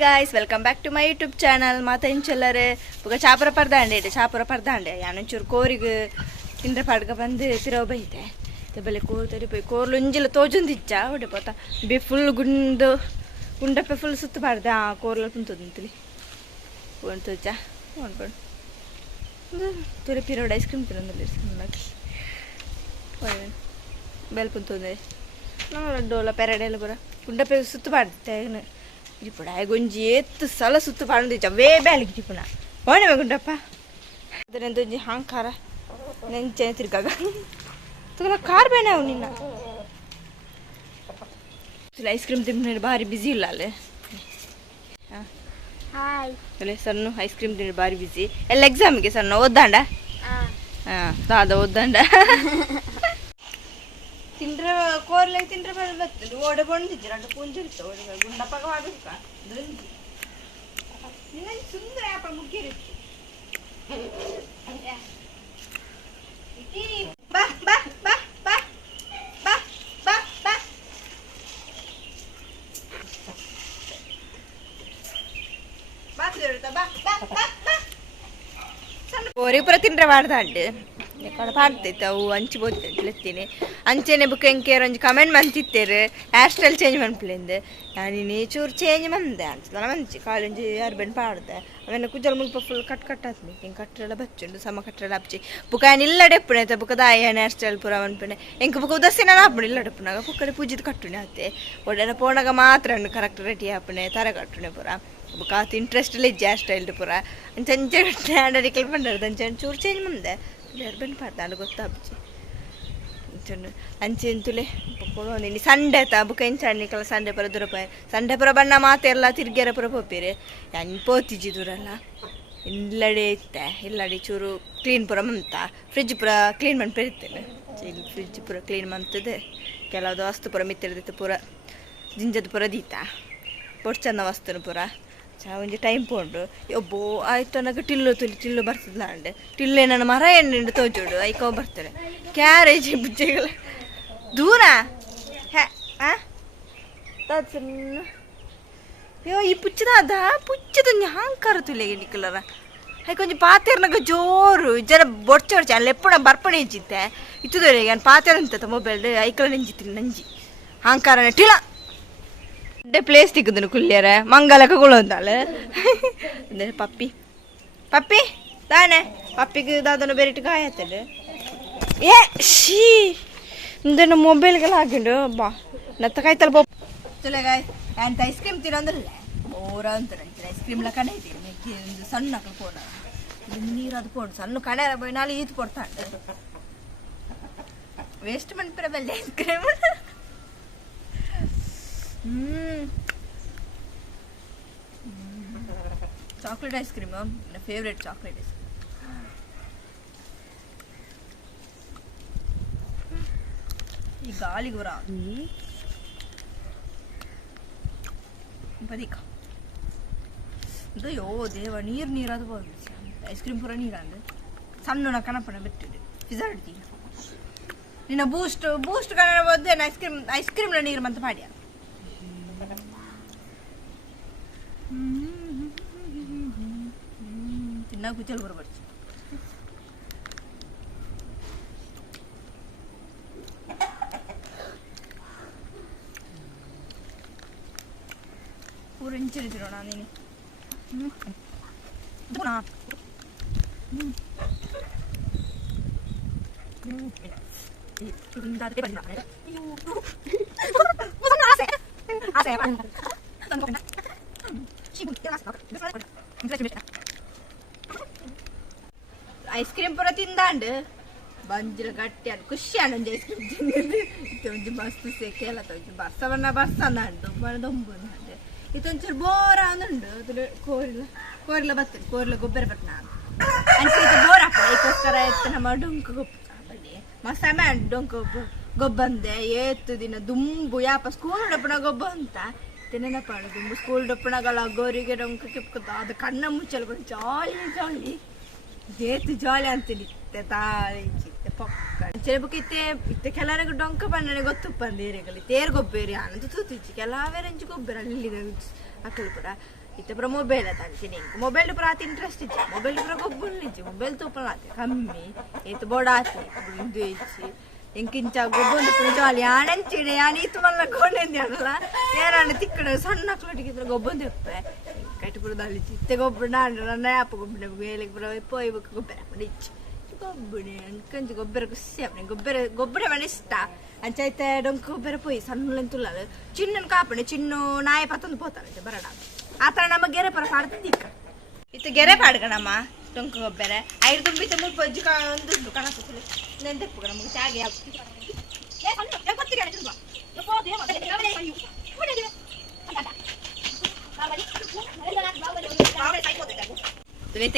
guys, welwelcome back to my YouTube channel. Mata inchellare buga chapura pardaande yanonchur korigu tindra padga bandu tirav baite tebale kortari poi korlu injila tojundiccha ode pota be full gundappe full suttu parda korlu puntudintili pontuja onpon tore pirod ice cream tirandalli sannaki oyen bel puntunde na dola peradela pura gundappe suttu padte ఇప్పుడు కొంచెం ఎత్తు సల సుత్తు పడింది వే బ్యాలికి ఇప్పుడు పోనే Gundappa అదనంత ಹಾಂಕಾರ ನೆಂಚೆ ತಿರ್ಗಾಗ ತುಲ car ಬೇನೆ ಅವು ನಿನ್ನ ತುಲ ಐಸ್ ಕ್ರೀಮ್ ತಿಂದು ಭಾರಿ ಬಿಸಿ ಇಲ್ಲ ಅಲ್ಲೇ ಹಾಯ್ ಅಲ್ಲೇ ಸಣ್ಣ ಐಸ್ ಕ್ರೀಮ್ ತಿಂದು ಭಾರಿ ಬಿಸಿ ಎಲ್ಲ ಎಕ್ಸಾಮಿಗೆ ಸಣ್ಣ ಓದ್ದಾಂಡ ದಾದ ಓದ್ದಾಂಡ ತಿಂದ್ರ ಕೋರ್ಲೆ ತಿಂದ್ರ ಬರ್ತದೆ ಓಡೆ ಬಂದಿದ್ದೀರ ಅಂತ ಪುಂಜಿರ್ತ ಓಡೆ ಗುಂಡಪ್ಪಗ ಮಾಡಬೇಕ ನಿನ್ನ ಸುಂದರ ಯಾಪ ಮುಗ್ಗಿರುತ್ತೆ ಬಾ ಬಾ ಬಾ ಬಾ ಬಾ ಬಾ ಬಾ ಬಾ ತಿರುತ್ತ ಬಾ ಬಾ ಬಾ ಬಾ ಸಣ್ಣ ಕೋರಿ ಪುರ ತಿಂದ್ರ ಮಾಡ್ದಾಂಡೆ ಪಾಡ್ತೈತೆ ಅವು ಹಂಚಿ ಬೋದ್ತೀನಿ ಅಂಚೆನೆ ಬುಕ್ ಎಂಕೇರು ಒಂಜಿ ಕಮೆಂಟ್ ಮಂತಿತ್ತೇರು ಹೇರ್ ಸ್ಟೈಲ್ ಚೇಂಜ್ ಮನ್ಪ್ಲಿಂದು ನಾನು ಚೂರು ಚೇಂಜ್ ಮಂದೆ ಅನ್ಸಲ್ಲ ಮಂಚಿ ಕಾಲೊಂಜಿ ಯಾರು ಬೆನ್ ಪಾಡ್ದೆ ಅವೆಲ್ಲ ಕುಜಲ್ ಮುಲ್ಪ ಫುಲ್ ಕಟ್ ಆತ್ಮಿ ಹಿಂಗೆ ಕಟ್ಟೆಲ್ಲ ಬಚ್ಚುಂಡು ಸಮ ಕಟ್ಟೆಲ್ಲ ಹಚ್ಚಿ ಬುಕ ಏನು ಇಲ್ಲ ಡೆಪ್ಪುಣೆ ಆಯ್ತು ಬುಕ ದಾಯ ಹೇರ್ ಸ್ಟೈಲ್ ಪೂರ ಮನ್ಪಣೆ ಎಂಕ ಬುಕ ಉದಸ್ಸಿನ ಹಾಪುಣೆ ಇಲ್ಲ ಡೆಪ್ಪುನಾಗ ಪುಕ್ಕಡೆ ಪೂಜಿದ್ ಕಟ್ಟುಣೆ ಆತೆ ಒಡೆನ ಪೋಣಾಗ ಮಾತ್ರ ಕರೆಕ್ಟ್ ರೆಡಿ ಹಾಪುಣೆ ತರ ಕಟ್ಟುಣೆ ಪೂರ ಬುಕ ಆತ ಇಂಟ್ರೆಸ್ಟ್ ಇಲ್ಲ ಇಜ್ಜೆ ಹೇರ್ ಸ್ಟೈಲ್ ಪೂರ ಅಂಚೆ ಹ್ಯಾಂಡರಿಕಲ್ ಬಂಡಾರ್ದು ಅಂಚೆ ಚೂರು ಚೇಂಜ್ ಮಂದೆ ಬೆನ್ ಪಾಡ್ದಾಂಡು ಗೊತ್ತಾಗ್ಬಿಚ್ಚಿ ಅಂಚೆಂತುಲೆ ಕೊಡೋನಿ ಸಂಡೆ ಆಯ್ತಾ ಬುಕ ಎಂಚಾಡ್ನಿಕಲ್ಲ ಸಂಡೆ ಪುರ ದೂರಪಾಯ ಸಂಡೆ ಪುರ ಬಣ್ಣ ಮಾತೆಲ್ಲ ತಿರ್ಗ್ಯಾರ ಪುರ ಪೋಪಿರೆ ಹೆಂಗೆ ಪೋತಿಜಿ ದೂರಲ್ಲ ಇಲ್ಲಡೆ ಇತ್ತೆ ಇಲ್ಲಡೆ ಚೂರು ಕ್ಲೀನ್ ಪುರ ಮಂತ ಫ್ರಿಜ್ ಪುರ ಕ್ಲೀನ್ ಮನ್ಪಿರ್ತೇನೆ ಫ್ರಿಜ್ ಪುರ ಕ್ಲೀನ್ ಮಂತದೆ ಕೆಲವುದು ವಸ್ತು ಪುರ ಮಿತ್ತಿರ್ದಿತ್ತು ಪುರ ಜಿಂಜದ ಪುರ ದೀತಾ ಪೊಟ್ಟು ಚೆಂದ ವಸ್ತುನು ಪುರ ಒಂಜಿ ಟೈಮ್ ಪೋಂಡು ಒಬ್ಬೋ ಆಯ್ತು ನನಗೆ ಟಿಲ್ಲು ಬರ್ತದಲ್ಲ ಅಂಡೆ ಟಿಲ್ಲೆ ನನ್ನ ಮರ ಎಣ್ಣೆ ತೋಜೋಡು ಐಕೋ ಬರ್ತಾರೆ ಕ್ಯಾರೇಜ್ ಬುಜ್ಜೆಗಳ ದೂರ ಅಯ್ಯೋ ಈ ಪುಚ್ಚದ ಹಾಂಕಾರ ತುಲೆಗೆ ನಿಕ್ಕಲರ ಅಯ್ಯ ಕೊಂಚ ಪಾತೆರ್ನಾಗ ಜೋರು ಜನ ಬೊಡ್ಚ ಅಲ್ಲಿ ಎಪ್ಪಣ ಬರ್ಪಣೆ ಇಜ್ಜಿತ್ತೆ ಇತ್ತುದವರೆಗೆ ನಾನು ಪಾತೆರ ಅಂತ ಮೊಬೈಲ್ ಐಕಲ ನೆಂಜಿತ್ತೀನಿ ನಂಜಿ ಹಾಂಕಾರನೇ ಟಿಲ ಪ್ಲೇಸ್ ತಿಕ್ಕದನು ಕುಲ್ಯರ ಮಂಗಲಕ ಕುಳಂದಾಳೆ ಪಪ್ಪಿ ತಾನೆ ಪಪ್ಪಿಗೆ ದಾದನು ಬೇರಿಟ್ಟು ಕಾಯತ್ತಡೆ ಏ ಶೀ ಇಂದನ್ನು ಮೊಬೈಲ್ಗೆಲ್ಲ ಹಾಕಿಂಡು ಬಾ ನತ್ತ ಕಾಯ್ತಲ್ಲ ಬೋ ತುಲೆಗಾಯ್ ಅಂತ ಐಸ್ ಕ್ರೀಮ್ ತಿನ್ನೋದ್ರಲ್ಲ ಬೋರ ಅಂತಾರೆ ಐಸ್ ಕ್ರೀಮ್ಲ ಕಣೆ ಇದ್ದೀನಿ ಒಂದು ಸಣ್ಣ ಹಾಕಲ್ ನೀರದು ಪೋಡು ಸಣ್ಣ ಕಣೆ போய் நாள் ஈத்து போட்டாண்டு வேஸ்ட் பண்ணிப்பிற வெள்ளை ice cream chocolate ice cream ನನ್ನ ಫೇವ್ರೇಟ್ ಚಾಕ್ಲೇಟ್ ಐಸ್ ಈ ಗಾಳಿಗೆ ಬರ ಬದಿಕ ಅಯ್ಯೋ ದೇವ ನೀರಾದ ಬೋದು ಐಸ್ ಕ್ರೀಮ್ ಪೂರ ನೀರಂದು ಸಣ್ಣ ಕಣಪಣ ಬಿಟ್ಟಿದೆ ಪಿಜ್ಜಾ ಹಿಡ್ತೀನಿ ನಿನ್ನ ಬೂಸ್ಟ್ ಕಣ ಬೋದು ಐಸ್ ಕ್ರೀಮ್ನ ನೀರು ಮಂತ ಮಾಡ್ಯ ತಿನ್ನ ಕುಚಲ್ ಬರಬಾರ್ದು ಪೂರ ಇಂಚಿರಿಸಿರೋಣ ನೀನು ಐಸ್ ಕ್ರೀಮ್ ಪೂರ ತಿಂದಾಂಡು ಬಂಜಿರ ಗಟ್ಟಿ ಅನ್ ಖುಷಿ ಅಣ್ಣಂಜಿ ಐಸ್ ಕ್ರೀಮ್ ತಿಂದಿದ್ದು ಮಸ್ತ್ ಸೇಕೆಲ್ಲ ತೊಂಚು ಬರ್ಸಂದಾಂಡು ದೊಂಬು ಅಂದೆ ಇತ್ತೊಂಚೂರು ಬೋರ ಅಂದುಂಡು ಕೋರಿಲ ಬರ್ತದೆ ಕೋರಿಲ ಗೊಬ್ಬರ ಬರ್ತನ ಅಂಚೆ ಬೋರ್ ಹಾಕ ಇದಕ್ಕೋಸ್ಕರ ಎತ್ತು ನಮ್ಮ ಡೊಂಕು ಗೊಬ್ಬ ಮಸಾಮ ಡೊಂಕು ಗೊಬ್ಬಂದೆ ಏತ್ತು ದಿನ ದುಂಬು ಯಾಪ ಸ್ಕೂಲ್ ಡಪ್ಪನ ಗೊಬ್ಬ ಅಂತ ನೆನಪಾಡು ದುಂಬು ಸ್ಕೂಲ್ ಡಪ್ಪಣಗಳ ಗೋರಿಗೆ ಡೊಂಕು ಕಿಪ್ಕದ ಅದು ಕಣ್ಣ ಮುಚ್ಚಲು ಜಾಲಿ ಏತು ಜಾಲಿ ಅಂತೀನಿ ತಾಳಿ ಪಕ್ಕ ಚೆಲುಬುಕ್ ಇತ್ತೆ ಕೆಲವರಿಗೆ ಡೊಂಕ ಬಣ್ಣನೆ ಗೊತ್ತುಪ್ಪಂದು ಏರಿಯಾಗಲಿ ತೇರು ಗೊಬ್ಬೇರಿ ಆನಂದ ತೂತಿಚ್ಚಿ ಕೆಲವೇರಂಜಿ ಗೊಬ್ಬರ ಅಲ್ಲಿ ಅಕ್ಕಲು ಕೂಡ ಇತ್ತೆ ಪುರ ಮೊಬೈಲ್ ತಂತೀನಿ ಮೊಬೈಲ್ ಪುರ ಆತ ಇಂಟ್ರೆಸ್ಟ್ ಇಜ್ಜಿ ಮೊಬೈಲ್ ಪುರ ಗೊಬ್ಬರ ಇಜ್ಜಿ ಮೊಬೈಲ್ ತೂಪಲಾತೆ ಕಮ್ಮಿ ಏತು ಬೋಡಾತಿ ಇಂದು ಇಜ್ಜಿ ಎಂಕಿಂಚ ಗೊಬ್ಬೊಂದು ಪುರ ಜಾಲಿ ಆಣಂಚಿಡೆ ಆನೀತು ಮಲ್ಲ ಕೊಂಡೆಂದಿಯಲ್ಲ ಏನಾಣ ತಿಕ್ಕಡೆ ಸಣ್ಣ ಮಕ್ಕಳಿಗೆ ಗೊಬ್ಬೊಂದು ಎಪ್ಪೆ ಕಟ್ಟಿಪುರದಲ್ಲಿ ಇತ್ತೆ ಗೊಬ್ಬರ ನಾನು ನನ್ನ ಆಪ ಗೊಬ್ಬರ ಬೇಲಿಗೆ ಪುರ ಪೋಯ್ ಬುಕ್ ಗೊಬ್ಬರ ಇಚ್ಚಿ ಗೊಬ್ಬರ ಅನ್ಕಂಜಿ ಗೊಬ್ಬರ ಖುಷಿ ಅಪ್ಪನೆ ಗೊಬ್ಬರ ಮನೆ ಇಷ್ಟ ಅಂಚೈತೆ ಡೊಂಕ ಗೊಬ್ಬರ ಪೋಯ್ ಸಣ್ಣಲೆಂತುಲ್ಲ ಚಿನ್ನನ್ ಕಾಪಣೆ ಚಿನ್ನು ನಾಯ ಪತ್ತೊಂದು ಪೋತಾನೆ ಬರಡ ಆತರ ನಮ್ಮ ಗೆರೆ ಪರ ಪಾಡ್ತಿಕ್ಕ ಇತ್ತು ಗೆರೆ ಪಾಡ್ಕಣಮ್ಮ ಡೊಂಕ ಗೊಬ್ಬರ ಐದು ತುಂಬಿತ ಮುಲ್ಪ ಅಜ್ಜಿ ಒಂದು ಕಣಸುತ್ತಲೆ ನೆಂದೆಪ್ಪು ನಮಗೆ ಚಾಗೆ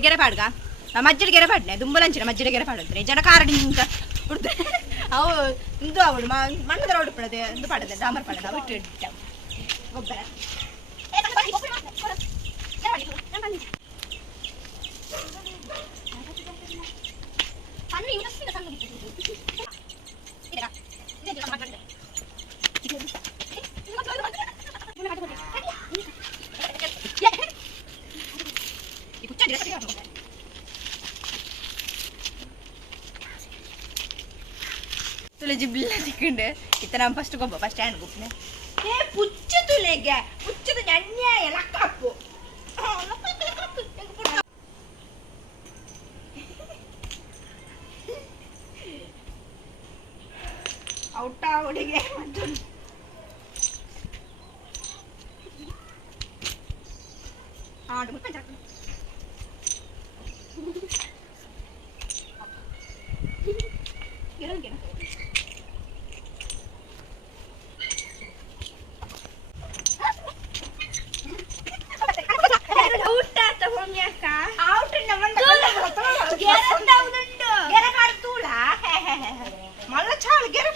ಗೆರೆ ಪಾಡ್ಗ ನಮ್ಮ ಅಜ್ಜರ ಗೆರೆ ಪಾಡ್ನೆ ದುಂಬಲಂಚಿನ ಮಜ್ಜಿರ ಗೆರೆ ಪಾಡಂದ್ರೆ ಜನ ಕಾರಡಿ ಹಿಂಗ ಬಿಡ್ತಾರೆ ಅವು ಇಂದು ಅವಳು ಮಣ್ಣದ ರೋಡ್ ಪಡದೆ ಇದು ಪಾಡದೆ ಡಾಮರ್ ಪಾಡದ ಬಿಟ್ಟು ಇಟ್ಟ ಗೊಬ್ಬರ ತುಲೆ ಜಿಬ್ಲ ತಿಕ್ಕೊಂಡು ಇತ್ತ ನಮ್ಮ ಫಸ್ಟ್ ಗೊಬ್ಬ ಫಸ್ಟ್ ಸ್ಟ್ಯಾಂಡ್ ಗುಪ್ಪನೆ ಪುಚ್ಚ ತುಲೆಗೆ ಪುಚ್ಚದ ಅನ್ಯಾಯ ಲಕ್ಕಾಪು ಔಟ ಹುಡುಗೆ ಆಡು మళ్ళా చాలా గెర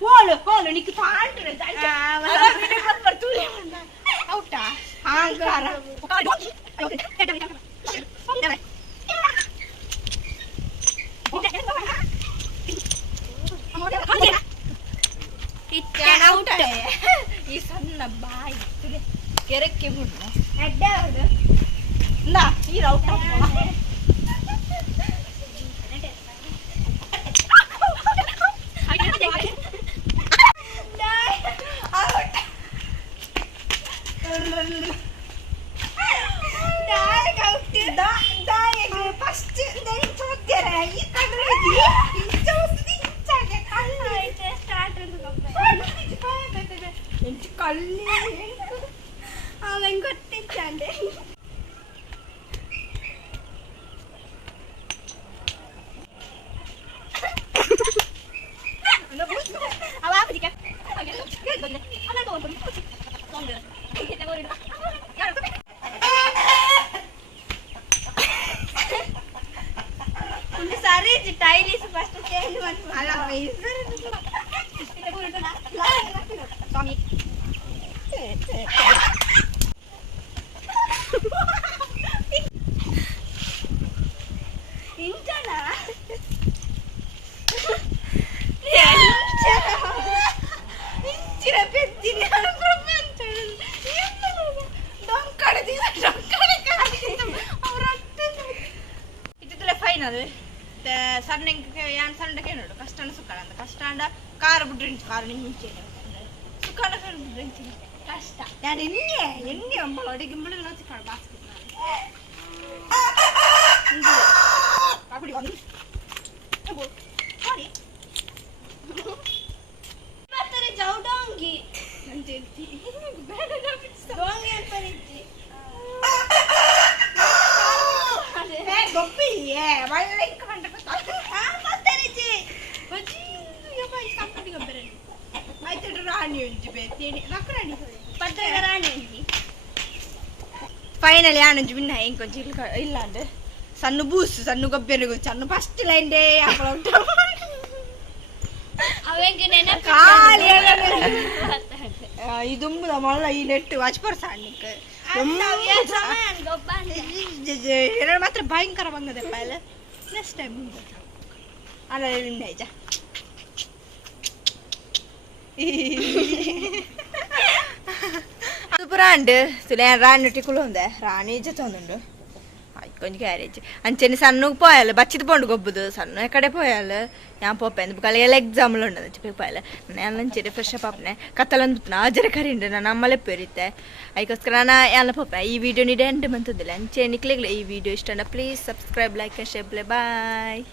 హోలు నీకు అవుటా ಈ ಸಣ್ಣ ಬಾಯಿ ಗೆರಕ್ಕೆ ಬಿಡ್ನ ನಾ ಈ ಔಟ್ അവൻ കൊട്ടിച്ചാണ്ട് సరే టైలీస్ ఫస్ట్ చేంజ్ అలా స్వామి ఇంటనా ఇంచిన పెద్దిన ప్రపంచం దొంకడ ಇದು ಫೈನಲ್ ಸಣ್ಣ ಯಾನ್ ಸಣ್ಣಕ್ಕೆ ನೋಡು ಕಷ್ಟ ಸುಖಾಣ ಅಂತ ಕಷ್ಟ ಅಂಡ ಖಾರ ಬಿಡ್ರಿ ಖಾರ ನಿಂಚೆ ಸುಖಾಣ ಬಿಡ್ರಿ ಕಷ್ಟ ನಾನು ಎಣ್ಣೆ ಅಂಬಳ ಅಡಿಗೆ ಮುಳುಗಿ ನೋಚಿ ಕಾಳು ಬಾಸ್ಕೆಟ್ ಕಾಪುಡಿ ಒಂದು ಬರ್ತಾರೆ ಜೌಡಂಗಿ ಅಂತ ಹೇಳ್ತಿ ಡೋಂಗಿ ಅಂತ ಹೇಳ್ತಿ ಗೊಪ್ಪಿಯೇ ಒಳ್ಳೆ ಫೈನಲಿ ಆನಂಜು ಬಿನ್ನ ಹೆಂಗ್ ಕೊಂಚ ಇಲ್ಲ ಅಂದ್ರೆ ಸಣ್ಣ ಬೂಸು ಸಣ್ಣ ಗೊಬ್ಬರ ಸಣ್ಣ ಫಸ್ಟ್ ಲೈನ್ ಡೇ ಇದು ಮಲ್ಲ ಈ ನೆಟ್ಟು ವಾಚ್ಪರ್ ಸಣ್ಣಕ್ಕೆ ಎರಡು ಮಾತ್ರ ಭಯಂಕರ ಬಂಗದಪ್ಪ ಎಲ್ಲ ನೆಕ್ಸ್ಟ್ ಟೈಮ್ ಅಲ್ಲ ನಿಂದ ಅಂಡ್ ತುಲೆ ರಾಣಿ ಟಿಕುಲು ರಾಣಿ ಜೊತೆ కొంచెం క్యారేజ్ అంచెని సన్నుకు పోయాలి బచ్చిది పండు గొబ్బుదు సన్ను ఎక్కడే పోయాలి యా పోయింది బుకాల ఎగ్జామ్లో ఉండదు చెప్పి పోయాలి నేను నుంచి ಫ್ರೆಶ್ ಅಪ್ ಆಪ್ನೆ ಕತ್ತಲಂದು ಅಜರ ಕರಿಂಡು ನಾನು ಅಮ್ಮಲೆ ಪೇರಿತ್ತೆ ಅದಕ್ಕೋಸ್ಕರ ನಾನು ಎಲ್ಲ ಪೋಪೆ ಈ ವಿಡಿಯೋ ನೀಡೆ ಎಂಡ್ ಬಂತದಿಲ್ಲ ಅಂಚೆ ನಿಕ್ಲಿಗ್ಲಿ ಈ ವಿಡಿಯೋ ಇಷ್ಟ please subscribe like share bye.